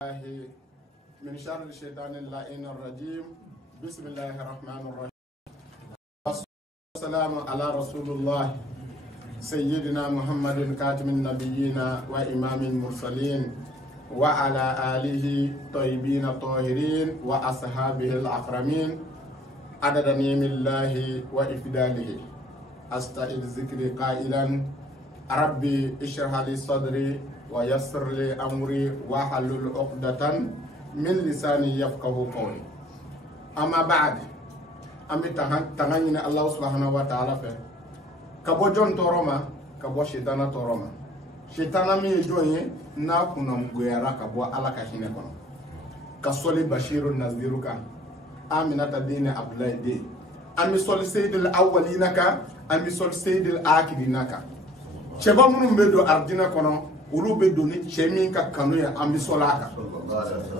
من شر الشيطان اللعين الرجيم. بسم الله الرحمن الرحيم. والسلام على رسول الله سيدنا محمد كاتم النبيين وإمام المرسلين وعلى آله طيبين الطاهرين وأصحابه الأكرمين عدد نعم الله وإفضاله. أستعيذ ذكري قائلا ربي اشرح لي صدري ويسر لي أمري واحلل عقدة من لساني يفقه قولي. أما بعد أمي تغني الله سبحانه وتعالى في كبو جون توروما كبو شيطان توروما شيطان مي جوني نا كنا مغيرا كبو على كاشينه كون كسولي بشير النذير كان آمنة دين أبلاي دي أمي سول سيد الأولين كا أمي سول سيد الآخرين كا شباب منو مدو أردنا كونو olu be doni chemin ka kanu ya amisolaka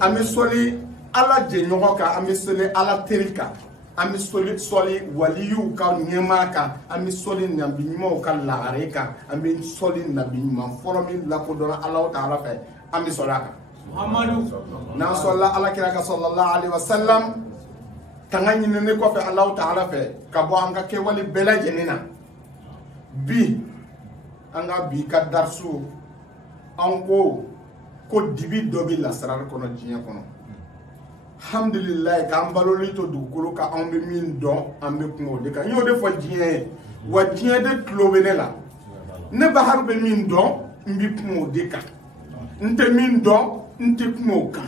amisoli ala jenyogo ka amisoli ala terika amisoli soli waliyu ka nyemaka amisoli nabinimo ka laareka amisoli nabinimo foromi la ko dona allah taala fe amisolaka muhammadu na sallallahu alaihi sallallahu alaihi wasallam tanganyi ne ko fe allah taala fe ka bo anga ke wali bela jenina bi anga bi ka darsu anko ko dibi dobi la sarar kono jinya kono alhamdulillah ka ambaloli to dukulu ka ambe min don ambe kuno de ka yode fo jinya wa jinya de klobene la ne bahar be min don mbi kuno de ka nte min don nte kuno ka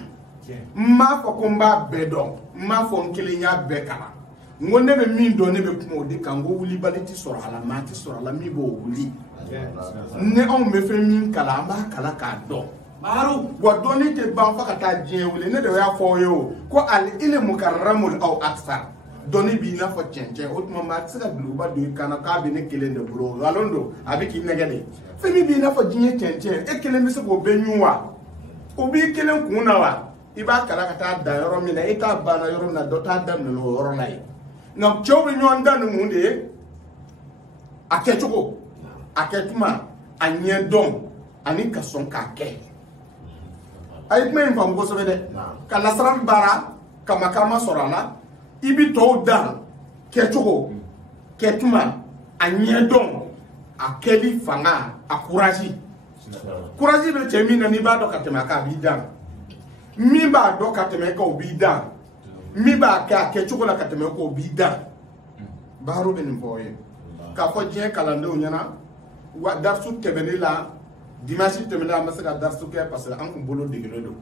ma fo ko mba be don ma fo nkilinya be kala ngonde be min don ne be kuno de ka ngo wuli baliti soro ala mati soro ala mi bo wuli ne on me fe min kala amba kala ka do maru wa doni te ban fa kata jiewle ne de ya fo yo ko al ilmu karramul aw aksar doni bi na fo chenche otuma ma tsaka global do kana ka bi ne kele de bro galondo abi ki negale fe mi bi na fo jinye chenche e kele mi se go benyuwa obi kele kuna wa iba kala kata da yoro mi na ita bana yoro na do ta da no yoro nai na chobi nyonda no munde akechoko aketuma anye don ani kason ka ke ay men fam go sobe de kala saram bara kama kama sorala ibi to dan kechugo ketuma anye don akeli fanga akuraji kuraji be chemina ni ba do katema ka bi dan mi ba do katema ka obi dan mi ba ka kechugo la katema ko bi dan baro be ni boye ka fo je kalando nyana wa darsu tebeni la dimanche tebeni la masaka darsu ke parce que an kun bolo digilo do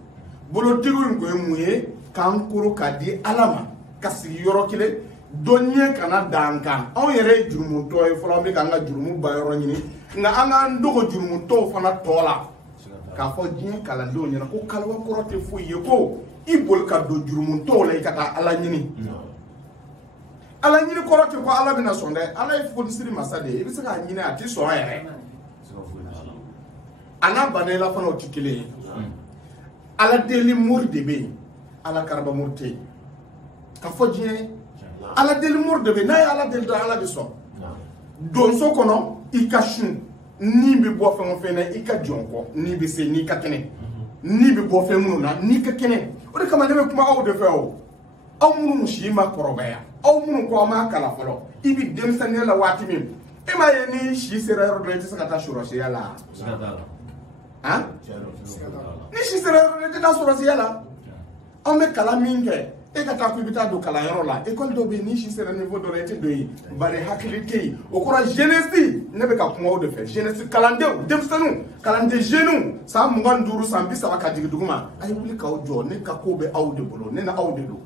bolo digul ko muye kan kuru kadi alama kasi yoro kile donye kana dankan on yere jurumu to e folo mi kan ga jurumu ba yoro nyini nga anga ndogo jurumu to fana tola ka fo jin kala do nyina ko kalwa korote fu ye ko ibol ka do jurumu to le kata ala nyini ala nyini korote ko ala bina sonde ala ifo siri masade ibi saka nyini ati so ere ana banela fana otikile ala deli murde be ala karba murte ka fojie ala deli murde be na ala del do ala biso don so kono ikashun ni bi bo fa mo fene ikajonko ni bi se ni kakene ni bi bo fe mununa ni kakene o de kama ne kuma awu de fe o aw munu shima korobaya aw munu ko ma kala folo ibi demsane la wati min e ma ye ni shi sera ro de saka ta shuro shi yala ha ni shi sera ro de ta shuro shi yala aw me kala minge e ka ta ku bita do kala yoro la école do be ni shi sera niveau do rete do yi bare hakilité o ko jeunesse ne be ka kuma o de fe jeunesse kalande demsanu kalande jeune sa mu nganduru sambi sa ka digi duguma ay wuli ka o jo ne ka ko be aw de bolo ne na aw de do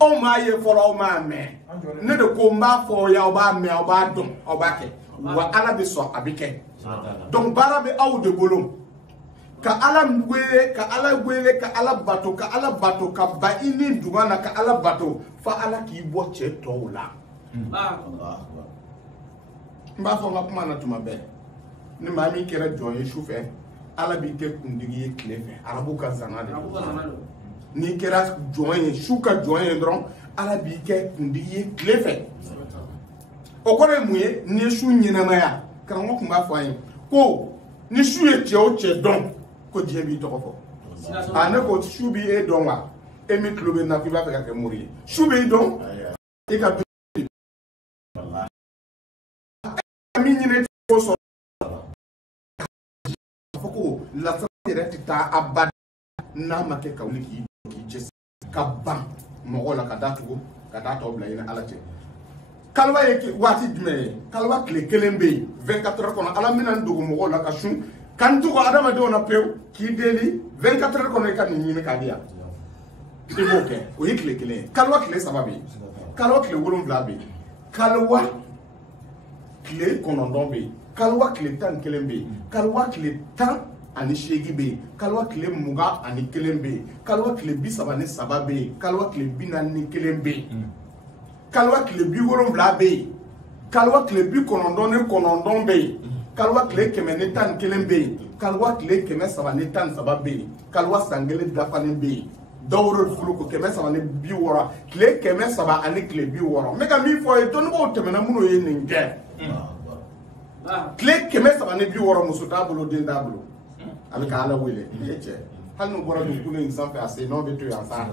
o ma ye folo o ma me ne de ko mba fo ya o ba me o ba dum o ba ke wa ala be so abike donc bara be aw de bolom ka ala ngwele ka ala gwele ka ala bato ka ba ini dugana ka ala bato fa ala ki bo che tola mba fo nga kuma na tuma be ni ma mi kera joye choufe ala bi ke kundigi ye klefe arabu ka zanade ni kera joye shuka joye dron ala bi ke kundigi ye klefe o ko re muye ni shu nyina maya kan ngo kuma fo ayin ko ni shu ye che o che don ko je bi to ko ane ko shubi e don wa emi klobe na ki ba fe ka mori shubi don e ka mi nyine ko so foko la tsere ta abad na make ka wuli ki jesi ka ban mo la ka datugo ka data obla ina alate kalwa yake wati dme kalwa kle kelembe 24 heures kono ala minan dugo mo la ka shun kan tugo adama de ona pew ki deli 24 heures kono ka ni ka dia iboke o yikle kele kalwa kle sababi kalwa kle wolum blabe kalwa kle kono ndombe kalwa kle tan kelembe kalwa kle tan ani shegi be kalwa kle muga ani kelembe kalwa kle bisaba ni sababe kalwa kle binani kelembe kalwa kle bi wolum blabe kalwa kle bi konondon be kalwa kle kemene tan kelembe kalwa kle keme saba ni tan sababe kalwa sangele dafani be dawro fuluko keme saba ni bi wora kle keme saba ani kle bi wora mega mi fo e ton bo temena muno ye ninge kle keme saba ni bi wora musu tabulo den dabulo avec ala wele yeche hal no bora du kulu insan fe ase no be to yansa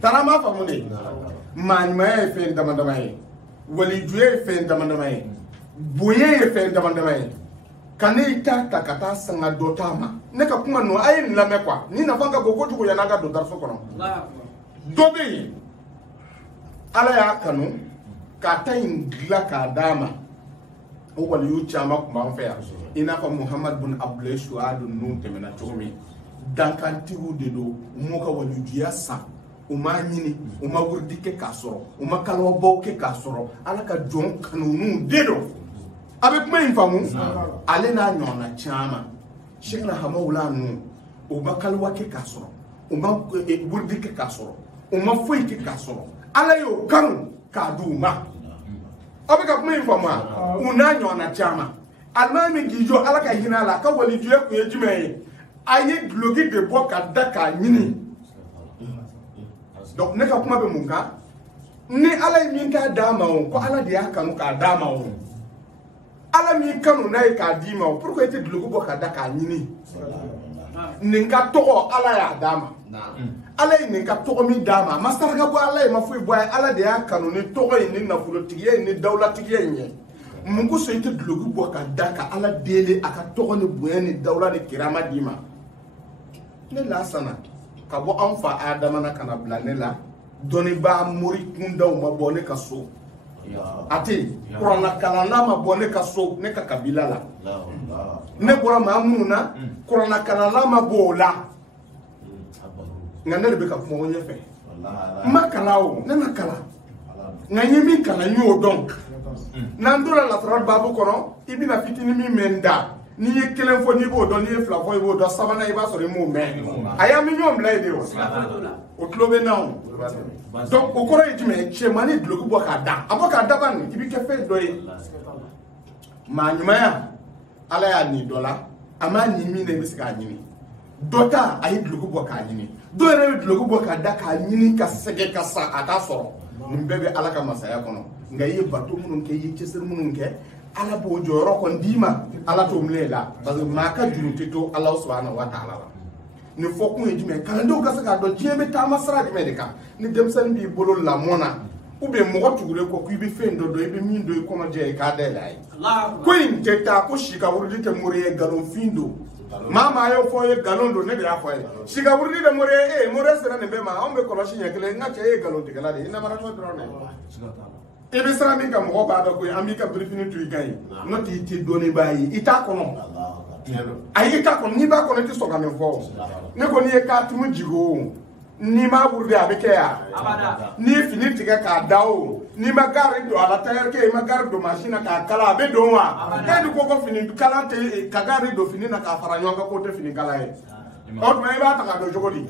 tarama fa mune man ma fe ndamandama e wali juye fe ndamandama e boye fe ndamandama e kane ta takata sanga dotama ne ka kuma no ay la me kwa ni na fanga gogo jugo ya naga do darso kono dobe ala ya kanu ka ta ingla ka dama o wali yu chama kuma fa ya ina fa Muhammad bin Abdullah Shuadu nun temena chomi dankantiru de do moka wali diya sa uma nyini uma wurdike ka soro uma kalwa boke ka soro ala ka jon kanunu de do avec moi infamu ale na nyona chama Sheikh na hamawla nu uma kalwa ke ka soro uma wurdike ka soro uma foi ke ka soro ala yo kanu ka duma avec moi infamu una nyona chama almami gijo ala ka hinala ka wali duye ku yejime aye glogi de boka daka nyini donc ne ka kuma be munga ni ala mi ka dama on ko ala de akanu ka dama on ala mi kanu na ka dima on pourquoi ete glogi boka daka nyini ninka togo ala ya dama ala ninka togo mi dama masarga bo ala ma fu bo ala de akanu ni togo ni na fulo tiye ni dawla tiye nye mungu so ite glogi boka daka ala dele aka togo ni boya ni dawla ni kirama dima ne la sana ka bo an fa adama na kana blane la doni ba mori kunda o mabone ka so ati qur'ana kala na mabone ka so ne ka kabila la ne bora mamuna qur'ana kala na mabola ngane be ka fo wonye fe makalawo ne makala nganye mi kala nyo donc nandura la trad babu kono ibina fitini mi menda ni ye kelen fo ni bo do ni ye fla fo bo do sabana iba so mu me aya mi nyom la ide o klobe nawo donc o koro yitime che mani blogu bo ka da aboka da ban ibi ke fe do yi ma nyuma ya ala ya ni dola ama ni mi ne bisika nyini dota ayi blogu bo ka nyini do re blogu bo ka da ka nyini ka sege ka sa ata soro mbebe ala ka masaya kono ngaye bato munun ke yi cesir munun ke ala bo joro kon dima ala to mlela parce que maka jurute to Allah subhanahu wa ta'ala ni fokku e dime kan do gasa ga do jeme ta masra di medika ni dem san bi bolo la mona ube mo tugure ko ku bi fendo do ibe min do ko ma je ka de lai ko inte ta ko shika wurdi te mure galon findo mama yo fo ye galon do ne bi afo ye shika wurdi de mure sera ne be ma on be ko lo shinya kele ngache ye galon de kala de ina mara to drone ibe sara mi ka mo ba do ko ami ka briefing tu ikai no ti ti doni bayi ita kono ayi ta kono ni ba kono ti so ga me fo ne ko ni e ka tumu jigo ni ma burde abeke ya abada ni fini tiga ka dawo ni ma gari do ala tayer ke ma gari do machine ka kala be do wa e du ko fini kala te ka gari do fini na ka fara nyonga ko te fini kala e o to e ba ta ka do jogodi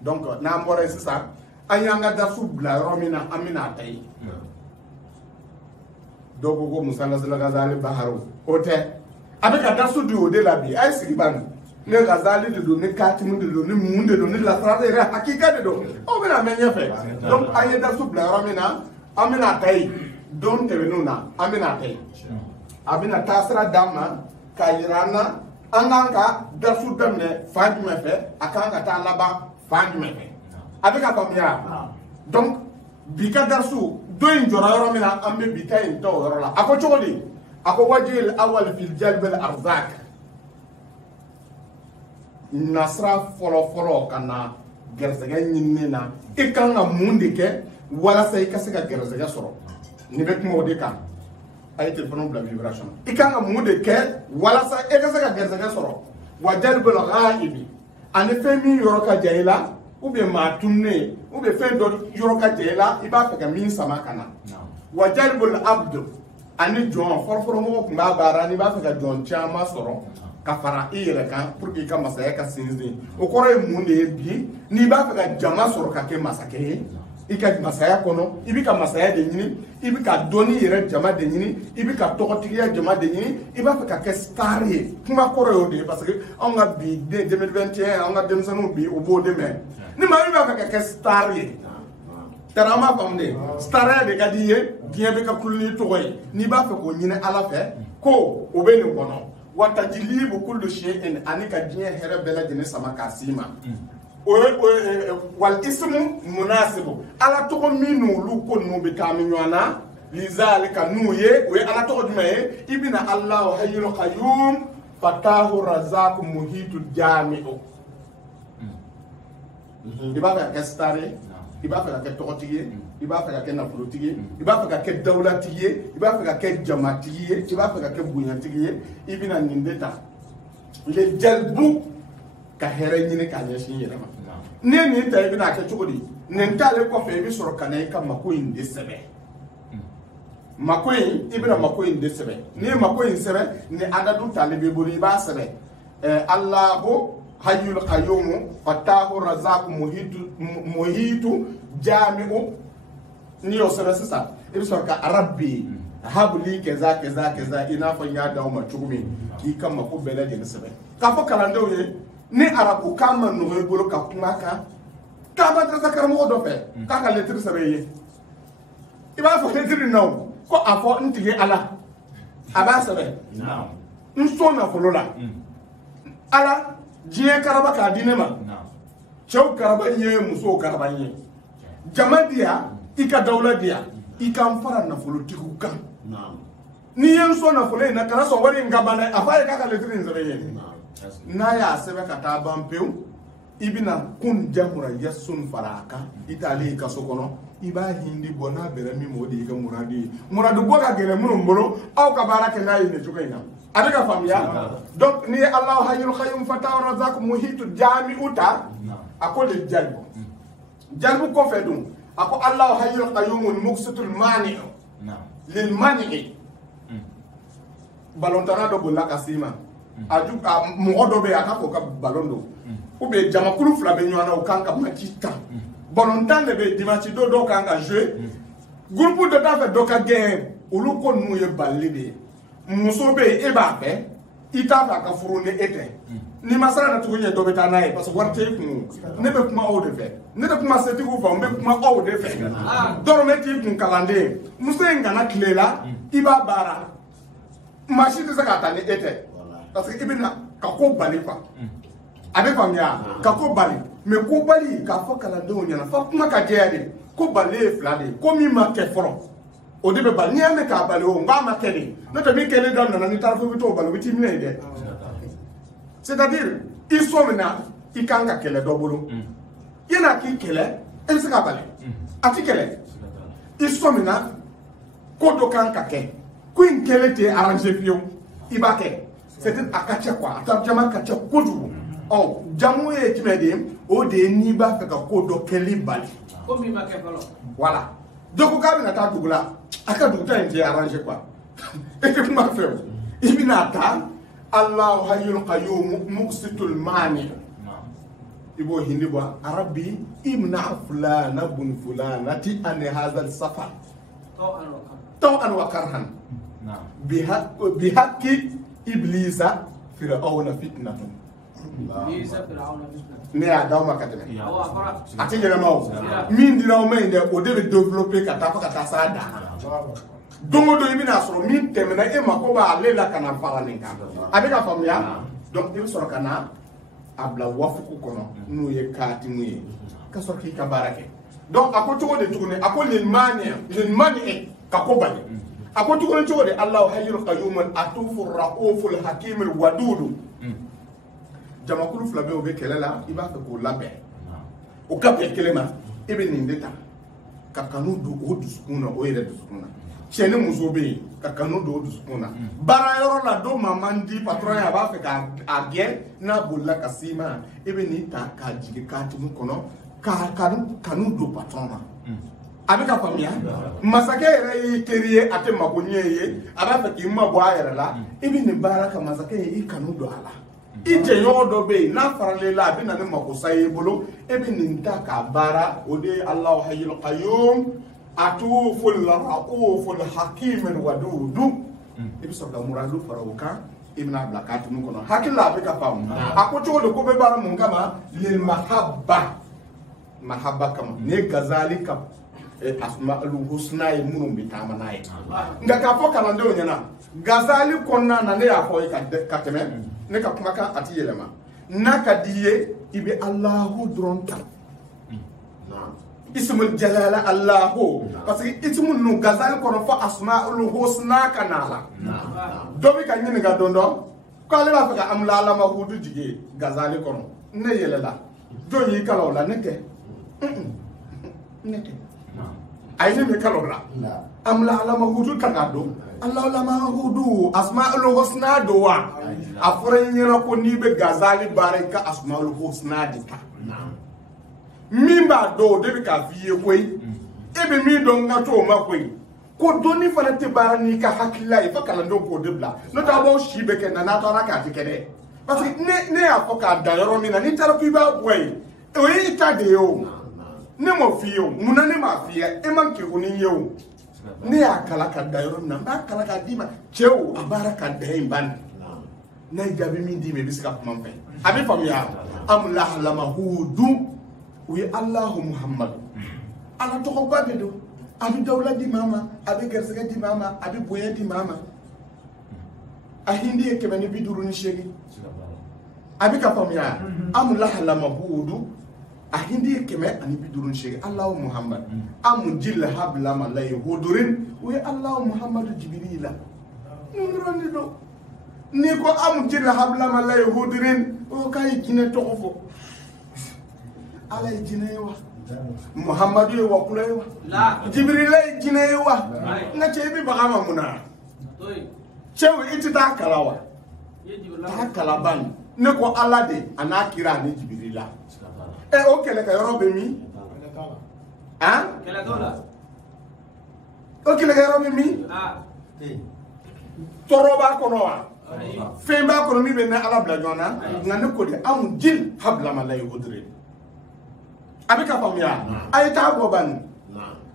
donc na mbore sisa anyanga da su bla romina amina tay dogo go musala sala gazali baharu ote abeka da su du de la bi ay sigiban ne gazali de do ne katimu de do ne munde do ne la frase re hakika de do o bena menye fe donc aye da su bla romina amina tay don te benuna amina tay abina tasra dama kayirana Anganga darsu damne fa jumɛn fɛ a kan ka taa laban fa jumɛn fɛ a bɛ ka faamuya donc bi ka darsu do in jɔra yɔrɔ min na an bɛ bi ta in ta o yɔrɔ la a ko cogo di a ko wajil awal fil jalb al arzak nasra fɔlɔ ka na gɛrɛsɛgɛ ɲinini na i kan ka mun de kɛ walasa i ka se ka gɛrɛsɛgɛ sɔrɔ ni bɛ kuma o de kan a ye téléphone bila vibration i kan ka mun de kɛ walasa i ka se ka gɛrɛsɛgɛ sɔrɔ wa jalbul ghaibi ani fɛn min yɔrɔ ka jan i la ou bien maa tununnen ou bien fɛn dɔ yɔrɔ ka jan i la i b'a fɛ ka min sama ka na wa jalbul abd ani jɔn fɔlɔfɔlɔmɔgɔ tun b'a baara n'i b'a fɛ ka jɔn caman sɔrɔ ka fara i yɛrɛ kan pour que i ka masaya ka sinsin o kɔrɔ ye mun de ye bi n'i b'a fɛ ka jama sɔrɔ ka kɛ masakɛ ye i ka masaya kɔnɔ i bɛ ka masaya de ɲini i bɛ ka dɔnni yɛrɛ jama de ɲini i bɛ ka tɔgɔtigiya jama de ɲini i b'a fɛ ka kɛ star ye kuma kɔrɔ y'o de ye parce que anw ka bi 2021 anw ka denmisɛnninw bi o b'o de mɛn ni maa min b'a fɛ ka kɛ star ye tara an b'a faamu de staraya de ka di i ye diɲɛ bɛ ka kulu n'i tɔgɔ ye n'i b'a fɛ k'o ɲini ala fɛ ko o bɛ nin kɔnɔ wa tajilibu kullu shay'in ani ka diɲɛ hɛrɛ bɛɛ lajɛlen sama k'a s'i ma wal ismu munasibu ala tɔgɔ min n'olu ko ninnu bɛ taa min ɲɔgɔn na lizalika n'u ye o ye ala tɔgɔ jumɛn ye i bɛna Allahu hayyul qayyum fatahu razaq muhitu jami'u i b'a fɛ ka kɛ star ye i b'a fɛ ka kɛ tɔgɔtigi ye i b'a fɛ ka kɛ nafolotigi ye i b'a fɛ ka kɛ dawulatigi ye i b'a fɛ ka kɛ jamatigi ye i b'a fɛ ka kɛ bonyatigi ye i bɛna nin de ta le jalbu ka hɛrɛ ɲini k'a ɲɛsin yɛrɛ ma n'i ye nin ta i bɛna kɛ cogo di nin taalen kɔfɛ i bɛ sɔrɔ ka na i ka mako in de sɛbɛn mako in i bɛna mako in de sɛbɛn n'i ye mako in sɛbɛn ni adadu tali b'i bolo i b'a sɛbɛn Allahu hayyul qayyum fatahu razaq muhitu jami'u n'i y'o sɛbɛn sisan i bɛ sɔrɔ ka rabbi habli kɛza i n'a fɔ n y'a d'aw ma cogo min k'i ka mako bɛɛ lajɛlen sɛbɛn k'a fɔ kalandenw ye ni arabu kan ma nɔgɔ i bolo ka kuma kan k'a ma dɛsɛ karamɔgɔ dɔ fɛ k'a ka lettre sɛbɛn i ye i b'a fɔ lettre na o ko a fɔ n tigi ala a b'a sɛbɛn n so nafolo la ala diɲɛ karaba k'a di ne ma cɛw karaba n ye musow karaba n ye jama di yan i ka dawula di yan i ka n fara nafolotigiw kan n'i ye n so nafolo in na kana sɔn wari in ka ban dɛ a fɔ a ye k'a ka lettre in sɛbɛn i ye n'a y'a sɛbɛn ka taa ban pewu i bɛna kun jamura yasun fara a kan i taalen i ka so kɔnɔ i b'a hindi bɔ n'a bɛrɛ min ma o de y'i ka muradu ye muradu bɔ ka gɛlɛn minnu bolo aw ka baara kɛ n'a ye nin cogo in na a bɛ ka faamuya donc n'i ye Allahu hayyul qayyum fatahu razaq muhitu jami'u ta a ko le jalbu jalbu kɔfɛ dun a ko Allahu hayyul qayyum muqsitul mani'u lil mani'i balontana dɔ bolila ka s'i ma a mɔgɔ dɔ bɛ yen a k'a fɔ ka balon don ou bien jamakulu fila bɛ ɲɔgɔn na o kan ka match tan balontan de bɛ dimanche don dɔw kan ka jouer groupe dɔ t'a fɛ dɔ ka gagner olu ko ninnu ye balili de ye muso bɛ yen e b'a fɛ i t'a fɛ a ka furu ni e tɛ ni ma sara na tugu ɲɛ dɔ bɛ taa n'a ye parce que wari tɛ i kun ne bɛ kuma aw de fɛ ne tɛ kuma setigiw fɛ n bɛ kuma aw de fɛ dɔrɔmɛ t'i kun kalanden muso in kana tile la i b'a baara maa si tɛ se k'a ta ni e tɛ parce que i bɛna ka ko bali quoi a bɛ faamuya ka ko bali mais ko bali k'a fɔ kalandenw ɲɛna fɔ kuma ka jɛya de ko bali ye fila de ye ko min ma kɛ fɔlɔ o de bɛ bali n'i y'a mɛn k'a bali o n k'a ma kɛ de n'o tɛ min kɛlen da nana n'i taara fo i bɛ t'o bali o bɛ t'i minɛ yen dɛ c'est à dire i sɔn min na i kan ka kɛlɛ dɔ bolo yan'a k'i kɛlɛ e bɛ se k'a bali a ti kɛlɛ i sɔn min na ko dɔ kan ka kɛ ko in kɛlɛ tɛ arranger fiyewu i b'a kɛ c'est à dire a ka ca quoi a ta jama ka ca kojugu ɔ jamu ye jumɛn de ye o de ye n'i b'a fɛ ka ko dɔ kɛli bali ko min ma kɛ fɔlɔ voilà dɔ ko k'a bɛna taa dugu la a ka duguta in tɛ arranger quoi e tɛ kuma fɛ o i bɛna taa Allahu hayyul qayyum muqsitul mani i b'o hindi bɔ arabi imna fulana bun fulanati an hadha safar taw'an wa karhan bihaqqi iblisa fir'auna fitnatun ne y'a d'aw ma ka tɛmɛ a tɛ yɛlɛma o min dira aw ma yen dɛ o de bɛ développer ka taa fo ka taa s'a dan don o don i bɛna sɔrɔ min tɛmɛna e mako b'ale la ka na fara nin kan a bɛ ka faamuya donc il sort kana abla wafuku kono nu ye kati mu ye ka sort ki ka barake donc ako to de tourner ako lil mani ka ko bani ako to de Allah hayyul qayyum al atufur rauful hakimul wadud jamakulu flabe o be kelela iba ko labe o kape kelema ibe nindeta ka kanu do o dusukuna o yere dusukuna chene muzobe ka kanu do o dusukuna bara yoro la do mamandi patron ya ba fe ka agye na bolla kasima ibe ni ta ka jige ka timu kono ka kanu do patron abika famia masake yere teriye ate makonye ye aba fe ki mabo ayere la ibe ni bara ka masake yi kanu do ala ite yodo be na farale la bi na ne makosaye bolo ebi ninta ka bara ode Allah hayyul qayyum atuful rauful hakim wadud ebi so da muradu farawka ibn ablakat mu kono hakilla be ka fam akoto de ko be bara mun kama lil mahabba kama ne gazalika asmaul husna munum bitama nay ngaka fo kala ndo nyana gazali konna na ne ya fo ka teme ne ka kuma ka ati yelema naka diye ibe Allahu dronta ismul jalala Allahu parce que ismun nu gazal ko fa asmaul husna kanala dobi ka nyini ga dondo ko le ba fa am la la ma hudu jige gazali ko ne yelela joni kala la neke neke ayne me kala la am la la ma hudu tagado Allah la ma hudu asmaul husna dowa afure nyira ko ni be gazali baraka asmaul husna dita mimba do de ka fiye koy ebe mi do ngato ma koy ko doni fana te barani ka hakilla e fakala ndo ko debla no ta bo shibe ke na to raka ti kede parce que ne afoka da yoro mi na ni tara ku ba boy e wi ita de yo ne mo fiye muna ne ma fiye e man ke ko ni yo ne akala ka da yoro na ba kala ka dima chewo abaraka da imban na gabi min di me biska kuma fe abi famia am la lamahudu wi Allahu Muhammad ala to ko babe do abi dawla di mama abi gersega di mama abi boye di mama a hindi e kebani biduru ni shegi abi ka famia am la lamahudu a hindi e keme ani biduru ni shegi Allahu Muhammad am jil habla malay hudurin wi Allahu Muhammad jibrila nurani do ni ko am jil habla malay hudurin o kay jine to ko ala jinewa Muhammadu wa kulewa Jibril jinewa na chebi bagama muna chewe iti ta kalawa ta kalaban ne ko ala de anakira ni Jibril o kele ka yoro be mi kele dola o kele ka yoro be mi toroba kono wa femba kono mi be na ala bla jona ngane ko de am jil habla malay hudrin abika famia ayta goban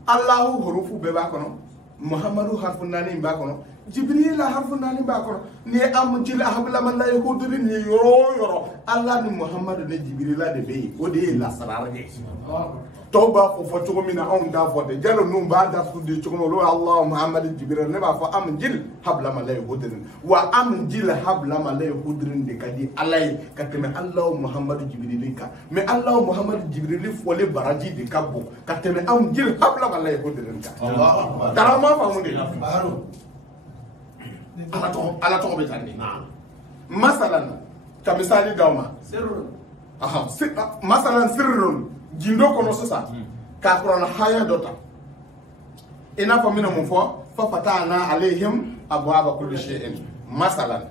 Allahu hurufu be ba kono Muhammadu harfu nani ba kono Jibril harfu nani ba kono ni am jil habla man la yahudri ni yoro Allah ni Muhammadu ni Jibril de be o de la sararage toba fo to mina on da fo de jalo num ba da fu de to lo Allah Muhammadu Jibril ne ba fo am jil habla man la yahudri wa am jil habla man la yahudri de kadi alay kateme Allah Muhammadu Jibril ka mais Allah Muhammadu Jibril fo le baraji de kabbo kateme am jil habla man la yahudri ka Allahu akbar darama fa mu de ala to be tandi masalan ka misali dawma sirrun masalan sirrun jindo kono sasa ka qur'an haya dota ina fa mina mun fo fa fatana alaihim abwaaba kulli shay'in masalan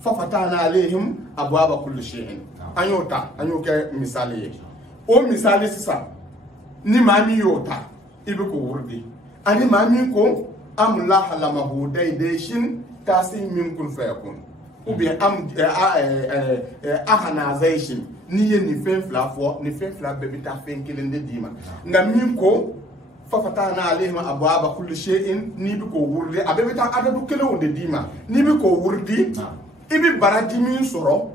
fa fatana alaihim abwaaba kulli shay'in anyo ke misali o misali sasa ni mami yota ibi ko wurdi ani mami ko am la halamahu daidashin tasin min kun fayakun ubi am ahanazation ni ye ni fen fla fo ni fen fla be bita fen kilende dima nga min ko fa fatana alaihim abwaaba kulli shay'in ni bi ko wurdi abe bita adadu kelo de dima ni bi ko wurdi ibi baraji min soro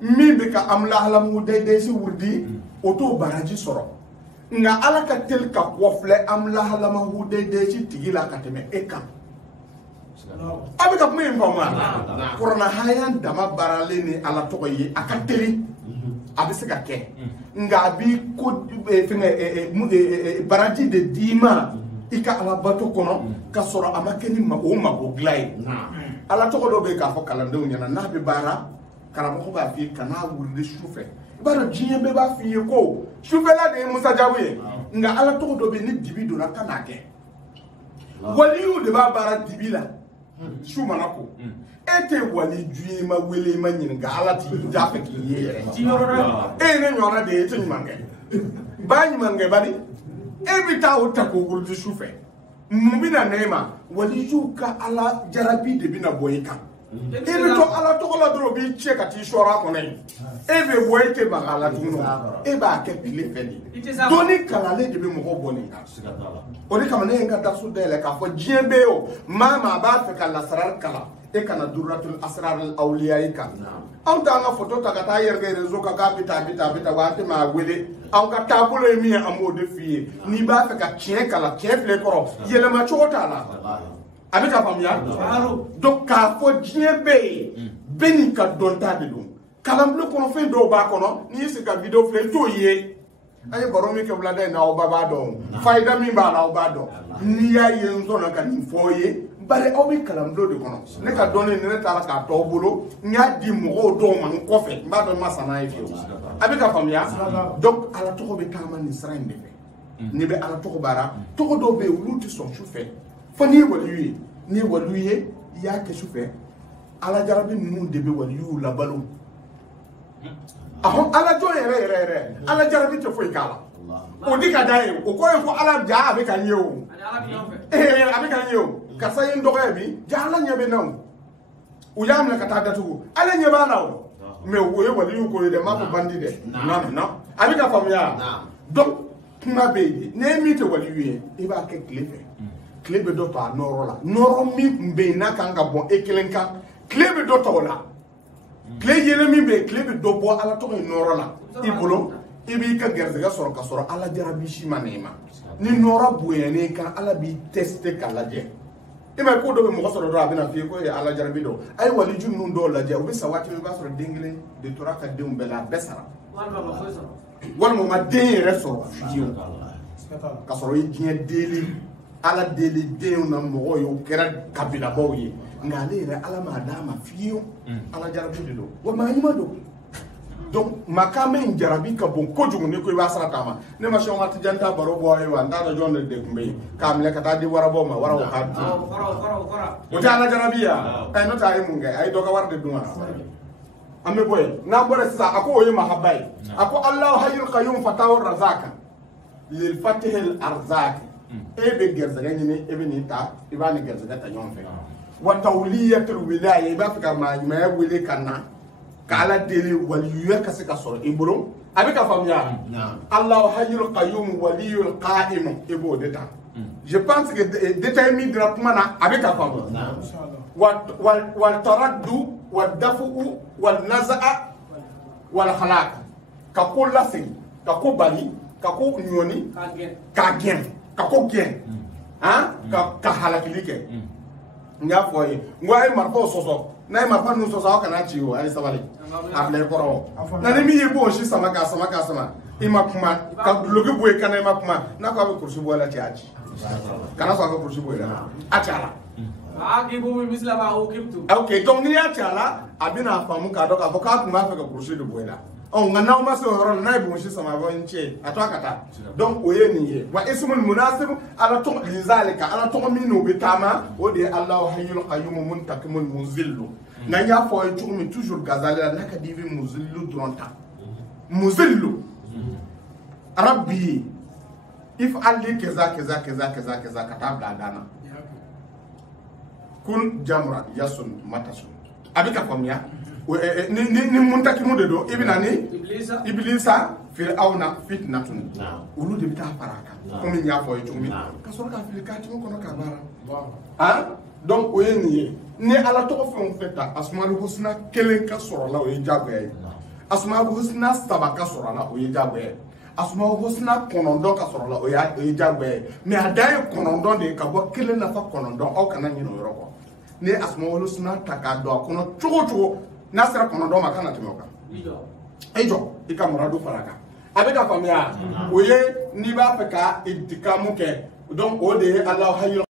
mi be ka am la halamu daidasi wurdi oto baraji soro nga ala ka tel ka wofle am la halama hude de ci tigila ka teme eka abi ka min fama korona hayan dama barale ni ala to yi akateli abi se ka ke nga bi ko baraji de dima ika ala bato kono ka soro amakeni o mako glay ala to do be ka fo kala ndew nyana na bi bara kala mo ba fi kana wurde shufe bara jiye be ba fi ko shufe la de musa jawe nga ala to do be ni dibi do na kana ke waliyu de ba bara dibila shuma nako ete wali juye ma wele ma nyin ga ala ti jafe ki ye ne nyora de ete nyimange ba nyimange bari ebita utako wurde shufe mumina neema waliyu ka ala jarabi de bina boyika ebe to ala to la dro bi cheka ti shora ko nay ebe boyite ba ala tuno ebe ake pile fedi doni kala le de be mo boni oni kama ne nga dasu dele ka fo jiebe o mama ba fe kala sarar kala e kana durratul asrar al awliyaika aw da nga photo ta kata yerge rezo ka ka bita wa te ma wele aw ka tabulo mi amode fie ni ba fe ka chien kala chefle koro yele ma chota la abi ka famia donc ka fo jiebe beni ka donta de dum kalam le kono fe do ba kono ni se ka video fle to ye ay boromi ke blada na o baba do fayda mi ba na o ba do ni ya ye nzo na kan foye bare o bi kalam do de kono ne ka doni ne ta ka to bolo nya di mo do man ko fe ba do masana e fi abi ka famia donc ala to ko be kama ni srain de ni be ala to ko bara to ko do be wuluti so chufe fo ni waluye ya ke chufe ala jarabi nun de be waliyu la balo ahon ala jo yere ala jarabi te foi kala o di ka dai o ko ko ala ja abi kan yewu abi kan yewu ka sayin dogo bi ja ala nyabe naw o yam la ka ta datu ala nyaba naw me wo ye waliyu ko de ma ko bandi de non abi ka famia donc kuma be ne mi te waliyu e ba ke klefe klebe do ta noro la noro mi mbe na kan ga bon ekelenka klebe do to la kle yele mi be klebe do bo ala to noro la ibolo ibi ka gerze ga soro ka soro ala jarabi shi manema ni noro buyene kan ala bi teste kala je ima ko do be mo soro do abina fi ko ya ala jarabi do ay wali junnu do la je o be sawati be ba soro dengle de toraka de umbela besara wal mo ma de re soro fiyo ka soro yi deli ala deli dew na mo yo kera kabila boye ngale re ala ma dama fiyo ala jarabi do wa ma yima do donc makame jarabi ka bon ko jumu ne ko ba sara tama ne ma shoma tijanta baro bo ay wa ndada jonde de kumbe kamle kata di wara bo ma wara wa hadi o ta ala jarabi ya ay no ta ay munga ay do ka warde duma amme boy na bore sa ako o yima habai ako allah hayyul qayyum fatawur razaka lil fatih al arzak ebe gerzaga ni ebe ni ta ibani gerzaga ta nyonfe wa tawliyatul wilaya iba fika ma wile kana kala deli waliyu ka se ka soro ibro abika famia allah hayyul qayyum waliyul qa'im ibo deta je pense que détail mi directement abika famia wal taraddu wal dafu wal nazaa wal khalaq ka ko lasi ka ko bali ka ko nyoni ka gen kako gen ka halakilike nga foye ngwa e marfo soso na e marfa nu soso kana chiwo ali sabali afle koro na ni mi yebo shi sama ima kuma ka logi boy kana ima kuma na ko be kursi bola ti aji kana so ko kursi boy la achala ki bo mi misla ba o kiptu okay donc ni achala abina famu ka do ka boka kuma fa ka kursi do boy la on ngana ma so ron na ibu shi sama bo nche atwakata donc oye niye wa ismul munasib ala to lizalika ala to minu bitama o de allah hayyul qayyum muntakimul muzillu na ya fo e chumi toujours gazala naka divi muzillu dronta muzillu rabbi if ali keza katabla dana kun jamra yasun matasun abika famia ni muntakimu de do ibina ni iblisa fir'auna fitnatun ulu de bita paraka ko min ya fo yumi ka so ka filikati ko no ka bara donc oyeni ni ala to fon feta asmaul husna kelen ka soro la o jabe asmaul husna sabaka soro la o jabe asmaul husna konondo ka soro la o jabe mais adaye konondo de ka bo kelen na fa konondo o kana nyino yoroko ne asmaul husna ta ka do kono cogo n'a sera kono do ma kana tɛmɛ o kan i jɔ i ka muradu fara kan a bɛ ka faamuya o ye n'i b'a fɛ ka idikamu kɛ donc o de ye Allahu hayyu